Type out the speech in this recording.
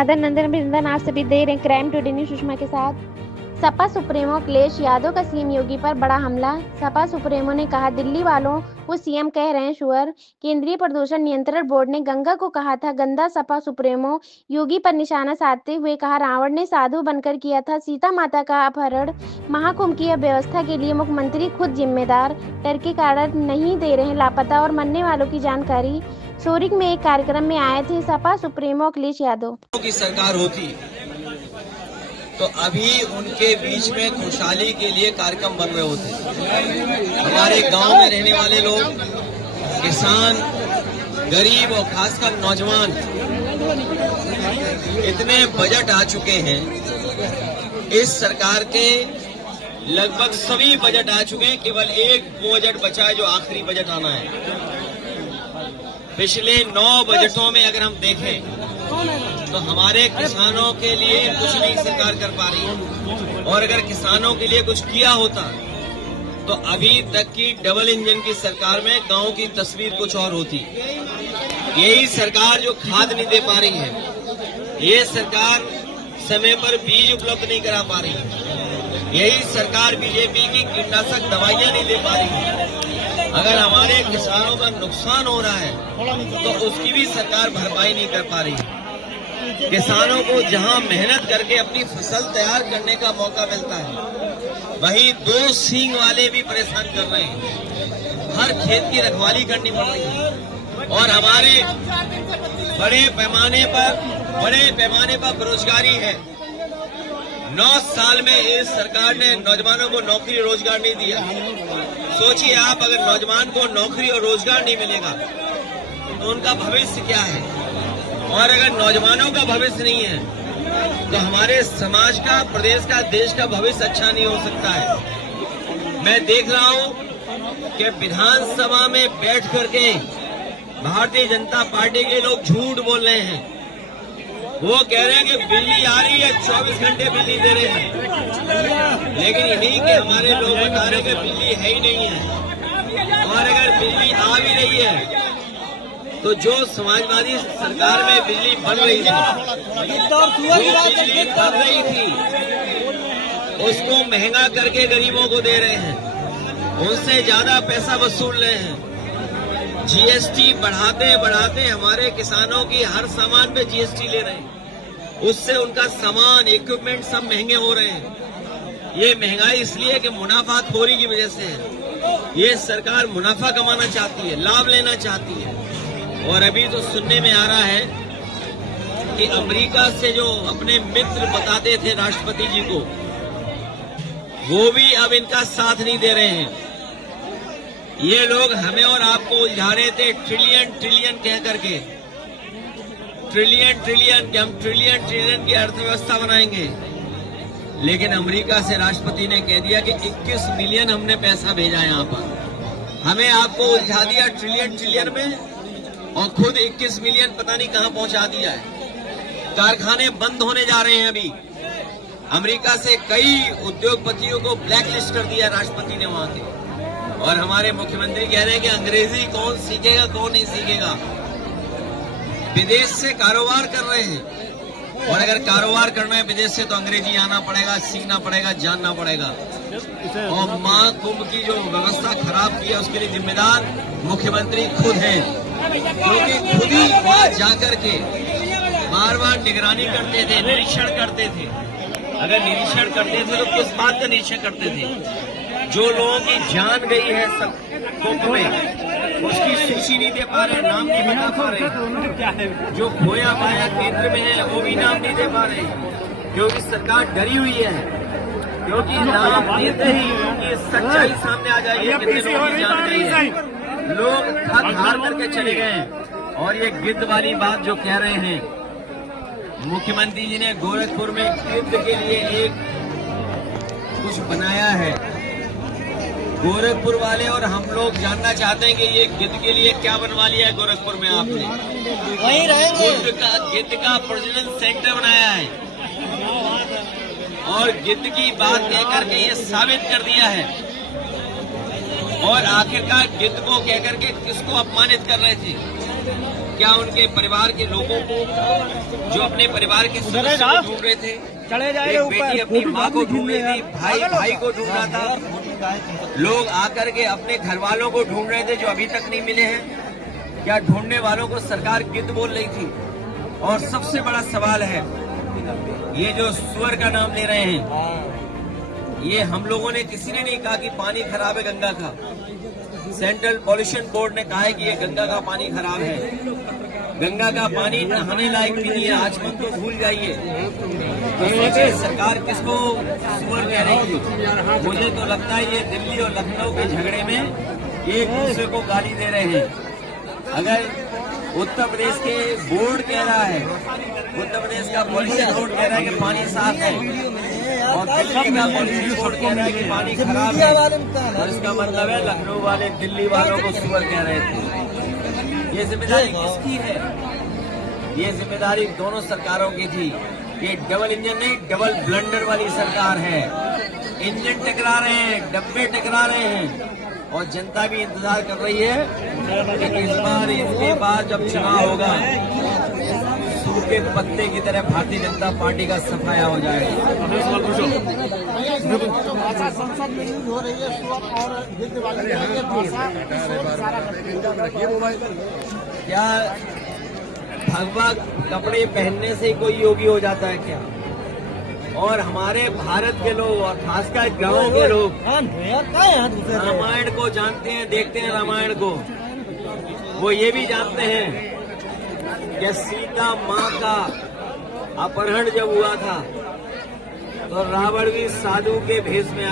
राधा नंदन अभिनंदन आप सभी देख रहे हैं क्राइम टुडे न्यूज सुषमा के साथ। सपा सुप्रीमो अखिलेश यादव का सीएम योगी पर बड़ा हमला। सपा सुप्रीमो ने कहा दिल्ली वालों को सीएम कह रहे हैं सुअर। केंद्रीय प्रदूषण नियंत्रण बोर्ड ने गंगा को कहा था गंदा। सपा सुप्रीमो योगी पर निशाना साधते हुए कहा रावण ने साधु बनकर किया था सीता माता का अपहरण। महाकुंभ की अव्यवस्था के लिए मुख्यमंत्री खुद जिम्मेदार। डर के कारण नहीं दे रहे लापता और मरने वालों की जानकारी। सोरिक में एक कार्यक्रम में आए थे सपा सुप्रीमो अखिलेश यादव की सरकार होती तो अभी उनके बीच में खुशहाली के लिए कार्यक्रम बन रहे होते। हमारे गांव में रहने वाले लोग, किसान, गरीब और खासकर नौजवान, इतने बजट आ चुके हैं। इस सरकार के लगभग सभी बजट आ चुके हैं, केवल एक बजट बचा है जो आखिरी बजट आना है। पिछले 9 बजटों में अगर हम देखें तो हमारे किसानों के लिए कुछ नहीं सरकार कर पा रही है, और अगर किसानों के लिए कुछ किया होता तो अभी तक की डबल इंजन की सरकार में गांव की तस्वीर कुछ और होती। यही सरकार जो खाद नहीं दे पा रही है, ये सरकार समय पर बीज उपलब्ध नहीं करा पा रही है, यही सरकार बीजेपी की कीटनाशक दवाइयां नहीं दे पा रही है। अगर हमारे किसानों का नुकसान हो रहा है तो उसकी भी सरकार भरपाई नहीं कर पा रही है। किसानों को जहां मेहनत करके अपनी फसल तैयार करने का मौका मिलता है, वहीं 2 सींग वाले भी परेशान कर रहे हैं। हर खेत की रखवाली करनी पड़ रही है, और हमारे बड़े पैमाने पर बेरोजगारी है। 9 साल में इस सरकार ने नौजवानों को नौकरी रोजगार नहीं दिया। सोचिए आप, अगर नौजवान को नौकरी और रोजगार नहीं मिलेगा तो उनका भविष्य क्या है? और अगर नौजवानों का भविष्य नहीं है तो हमारे समाज का, प्रदेश का, देश का भविष्य अच्छा नहीं हो सकता है। मैं देख रहा हूं कि विधानसभा में बैठ करके भारतीय जनता पार्टी के लोग झूठ बोल रहे हैं। वो कह रहे हैं कि बिजली आ रही है, 24 घंटे बिजली दे रहे हैं, लेकिन यही कि हमारे लोग बता रहे हैं कि बिजली है ही नहीं है। और अगर बिजली आ भी रही है तो जो समाजवादी सरकार में बिजली बन रही थी, उसको महंगा करके गरीबों को दे रहे हैं, उनसे ज्यादा पैसा वसूल रहे हैं। जीएसटी बढ़ाते बढ़ाते हमारे किसानों की हर सामान पे जीएसटी ले रहे हैं, उससे उनका सामान, इक्विपमेंट सब महंगे हो रहे हैं। ये महंगाई इसलिए कि मुनाफाखोरी की वजह से है। ये सरकार मुनाफा कमाना चाहती है, लाभ लेना चाहती है। और अभी तो सुनने में आ रहा है कि अमेरिका से जो अपने मित्र बताते थे राष्ट्रपति जी को, वो भी अब इनका साथ नहीं दे रहे हैं। ये लोग हमें और आपको उलझा रहे थे ट्रिलियन ट्रिलियन कह करके, ट्रिलियन ट्रिलियन कि हम ट्रिलियन ट्रिलियन की अर्थव्यवस्था बनाएंगे। लेकिन अमेरिका से राष्ट्रपति ने कह दिया कि 21 मिलियन हमने पैसा भेजा है यहाँ पर। हमें आपको उलझा दिया ट्रिलियन ट्रिलियन में, और खुद 21 मिलियन पता नहीं कहां पहुंचा दिया है। कारखाने बंद होने जा रहे हैं। अभी अमेरिका से कई उद्योगपतियों को ब्लैकलिस्ट कर दिया राष्ट्रपति ने वहां के, और हमारे मुख्यमंत्री कह रहे हैं कि अंग्रेजी कौन सीखेगा, कौन नहीं सीखेगा। विदेश से कारोबार कर रहे हैं, और अगर कारोबार करना है विदेश से तो अंग्रेजी आना पड़ेगा, सीखना पड़ेगा, जानना पड़ेगा। और महाकुंभ की जो व्यवस्था खराब की है उसके लिए जिम्मेदार मुख्यमंत्री खुद हैं, क्योंकि खुद ही वहां जाकर के बार बार निगरानी करते थे, निरीक्षण करते थे। अगर निरीक्षण करते थे तो किस बात का निरीक्षण करते थे? जो लोगों की जान गई है सब कुंभ में, उसकी सूची नहीं दे पा रहे, नाम नहीं बता पा रहे। जो खोया पाया केंद्र में है वो भी नाम नहीं दे पा रहे, क्योंकि सरकार डरी हुई है। क्योंकि नाम देते ही उनकी सच्चाई सामने आ जाएगी, कितने लोगों की जान गई है। लोग थक हार करके चले गए। और ये गिद्ध वाली बात जो कह रहे हैं, मुख्यमंत्री जी ने गोरखपुर में गिद्ध के लिए एक कुछ बनाया है। गोरखपुर वाले और हम लोग जानना चाहते हैं कि ये गिद्ध के लिए क्या बनवा लिया है गोरखपुर में आपने? वहीं रहेंगे। गिद्ध का प्रजनन सेंटर बनाया है, और गिद्ध की बात कहकर के ये साबित कर दिया है। और आखिरकार गिद्ध को कहकर के किसको अपमानित कर रहे थे? क्या उनके परिवार के लोगों को, जो अपने परिवार के सदस्यों को ढूंढ रहे थे, चले जाए एक बेटी अपनी माँ को ढूंढ रही थी, भाई को ढूंढ रहा था, लोग आकर के अपने घर वालों को ढूंढ रहे थे जो अभी तक नहीं मिले हैं। क्या ढूंढने वालों को सरकार गिद्ध बोल रही थी? और सबसे बड़ा सवाल है, ये जो सुअर का नाम ले रहे हैं, ये हम लोगों ने किसी ने नहीं कहा कि पानी खराब है गंगा का। सेंट्रल पॉल्यूशन बोर्ड ने कहा है कि ये गंगा का पानी खराब है, गंगा का पानी नहाने लायक भी नहीं है। आजकल तो भूल जाइए। तो सोचिए सरकार किसको सुअर कह रही थी। मुझे तो लगता है ये दिल्ली और लखनऊ के झगड़े में एक दूसरे को गाली दे रहे हैं। अगर उत्तर प्रदेश के बोर्ड कह रहा है, उत्तर प्रदेश का पॉल्यूशन बोर्ड कह रहा है कि पानी साफ है, और दिल्ली का पॉल्यूशन बोर्ड कह रहा है कि पानी खराब है, तो इसका मतलब है लखनऊ वाले दिल्ली वालों को सुअर कह रहे थे। ये जिम्मेदारी किसकी है? ये जिम्मेदारी दोनों सरकारों की थी। ये डबल इंजन नहीं, डबल ब्लंडर वाली सरकार है। इंजन टकरा रहे हैं, डब्बे टकरा रहे हैं, और जनता भी इंतजार कर रही है कि इस बार इसके बाद जब चुनाव होगा, सूखे पत्ते की तरह भारतीय जनता पार्टी का सफाया हो जाएगा। संसद में यूज हो रही है सुअर और गिद्ध वाली क्या भगवा कपड़े पहनने से कोई योगी हो जाता है क्या? और हमारे भारत के लोग और खासकर गांव के लोग रामायण को जानते हैं, देखते हैं रामायण को। वो ये भी जानते हैं कि सीता माँ का अपहरण जब हुआ था तो रावण भी साधु के भेष में